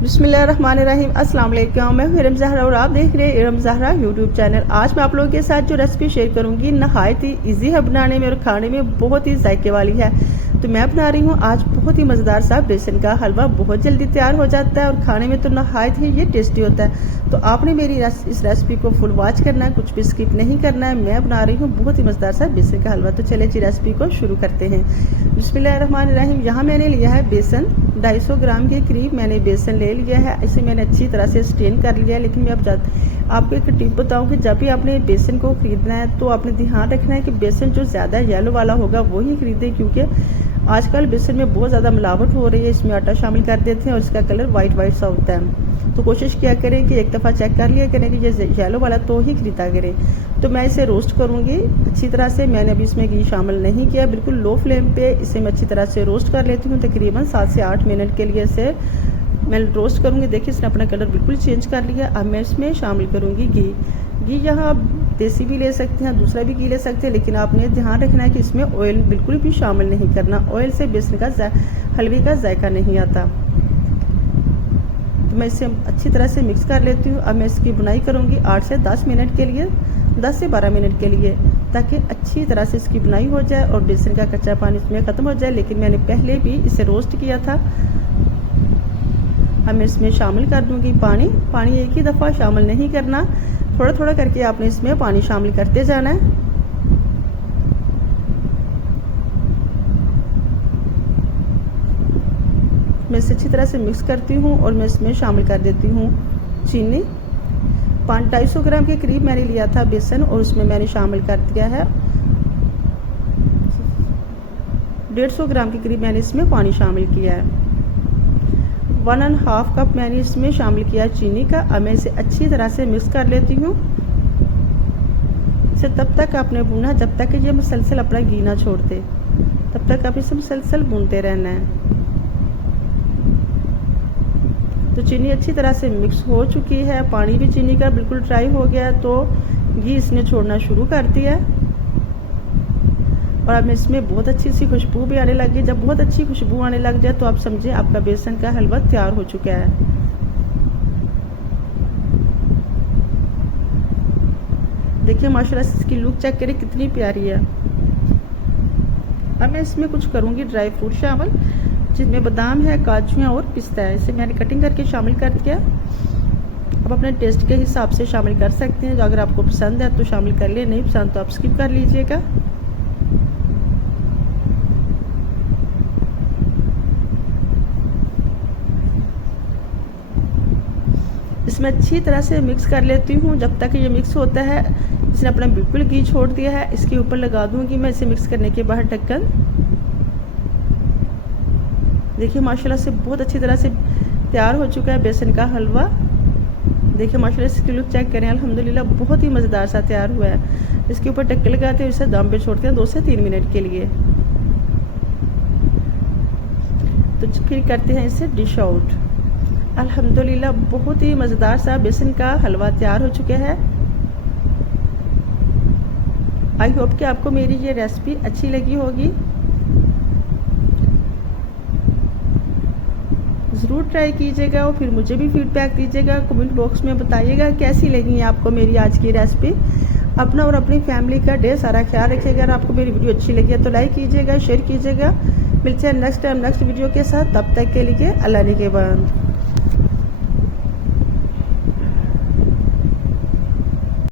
बिस्मिल्लाहिर्रहमानिर्रहीम। अस्सलाम वालेकुम। मैं हूं इरम ज़हरा और आप देख रहे हैं इरम ज़हरा यूट्यूब चैनल। आज मैं आप लोगों के साथ जो रेसिपी शेयर करूंगी नहायत ही ईजी है बनाने में और खाने में बहुत ही जायके वाली है। तो मैं बना रही हूं आज बहुत ही मज़ेदार सा बेसन का हलवा। बहुत जल्दी तैयार हो जाता है और खाने में तो नहायत ही ये टेस्टी होता है। तो आपने मेरी इस रेसिपी को फुल वॉच करना है, कुछ भी स्किप नहीं करना है। मैं बना रही हूँ बहुत ही मज़ेदार सा बेसन का हलवा। तो चलिए जी रेसिपी को शुरू करते हैं। बिस्मिल्लाहिर्रहमानिर्रहीम। यहाँ मैंने लिया है बेसन 250 ग्राम के करीब मैंने बेसन ले लिया है। इसे मैंने अच्छी तरह से स्टेन कर लिया है। लेकिन मैं अब आपको एक टिप बताऊं कि जब भी आपने बेसन को खरीदना है तो आपने ध्यान रखना है कि बेसन जो ज़्यादा येलो वाला होगा वही खरीदें, क्योंकि आजकल बेसन में बहुत ज़्यादा मिलावट हो रही है। इसमें आटा शामिल कर देते हैं और इसका कलर वाइट सा होता है। तो कोशिश किया करें कि एक दफ़ा चेक कर लिया करें कि ये येलो वाला तो ही खरीदा करें। तो मैं इसे रोस्ट करूँगी अच्छी तरह से। मैंने अभी इसमें घी शामिल नहीं किया, बिल्कुल लो फ्लेम पे इसे मैं अच्छी तरह से रोस्ट कर लेती हूँ। तकरीबन 7 से 8 मिनट के लिए इसे मैं रोस्ट करूँगी। देखिए इसने अपना कलर बिल्कुल चेंज कर लिया। अब मैं इसमें शामिल करूँगी घी यहाँ आप देसी भी ले सकते हैं, दूसरा भी घी ले सकते हैं, लेकिन आपने ध्यान रखना है कि इसमें ऑयल बिल्कुल भी शामिल नहीं करना। ऑयल से बेसन का हलवे का जायका नहीं आता। तो मैं इसे अच्छी तरह से मिक्स कर लेती हूँ। अब मैं इसकी बुनाई करूँगी 8 से 10 मिनट के लिए, 10 से 12 मिनट के लिए, ताकि अच्छी तरह से इसकी बुनाई हो जाए और बेसन का कच्चा पानी इसमें ख़त्म हो जाए। लेकिन मैंने पहले भी इसे रोस्ट किया था। अब मैं इसमें शामिल कर दूँगी पानी एक ही दफ़ा शामिल नहीं करना, थोड़ा थोड़ा करके आपने इसमें पानी शामिल करते जाना है। मैं इसे अच्छी तरह से मिक्स करती हूँ और मैं इसमें शामिल कर देती हूँ चीनी। 250 ग्राम के करीब मैंने लिया था बेसन और उसमें मैंने शामिल कर दिया है 150 ग्राम के करीब मैंने इसमें पानी शामिल किया है। 1.5 कप मैंने इसमें शामिल किया चीनी का। अब मैं इसे अच्छी तरह से मिक्स कर लेती हूँ। इसे तब तक आपने भूना जब तक कि ये मुसलसल अपना घी ना छोड़ दे, तब तक आप इसे मुसलसल भूनते रहना है। तो चीनी अच्छी तरह से मिक्स हो चुकी है, पानी भी चीनी का बिल्कुल ड्राई हो गया, तो घी इसने छोड़ना शुरू कर दिया। और अब इसमें बहुत अच्छी सी खुशबू भी आने लगी। जब बहुत अच्छी खुशबू आने लग जाए तो आप समझें आपका बेसन का हलवा तैयार हो चुका है। देखिए माशाल्लाह से इसकी लुक चेक करें कितनी प्यारी है। अब मैं इसमें कुछ करूँगी ड्राई फ्रूट शामिल, जिसमें बादाम है, काजू है और पिस्ता है। इसे मैंने कटिंग करके शामिल कर दिया। अब अपने टेस्ट के हिसाब से शामिल कर सकते हैं। अगर आपको पसंद है तो शामिल कर ले, नहीं पसंद तो आप स्किप कर लीजिएगा। इसमें अच्छी तरह से मिक्स कर लेती हूँ। जब तक ये मिक्स होता है, इसने अपना बिल्कुल घी छोड़ दिया है। इसके ऊपर लगा दूंगी मैं इसे मिक्स करने के बाद ढक्कन। देखिए माशाल्लाह से बहुत अच्छी तरह से तैयार हो चुका है बेसन का हलवा। देखिए माशाल्लाह इसकी लुक चेक करें, अल्हम्दुलिल्लाह बहुत ही मज़ेदार सा तैयार हुआ है। इसके ऊपर ढक्कन लगाते हैं, इसे दम पे छोड़ते हैं 2 से 3 मिनट के लिए। तो फिर करते हैं इसे डिश आउट। अल्हम्दुलिल्लाह बहुत ही मज़ेदार सा बेसन का हलवा तैयार हो चुका है। आई होप कि आपको मेरी ये रेसिपी अच्छी लगी होगी। ज़रूर ट्राई कीजिएगा और फिर मुझे भी फीडबैक दीजिएगा। कमेंट बॉक्स में बताइएगा कैसी लगी आपको मेरी आज की रेसिपी। अपना और अपनी फैमिली का ढेर सारा ख्याल रखिएगा। अगर आपको मेरी वीडियो अच्छी लगी है तो लाइक कीजिएगा, शेयर कीजिएगा। मिलते हैं नेक्स्ट टाइम नेक्स्ट वीडियो के साथ। तब तक के लिए अल्लाह निगहबान।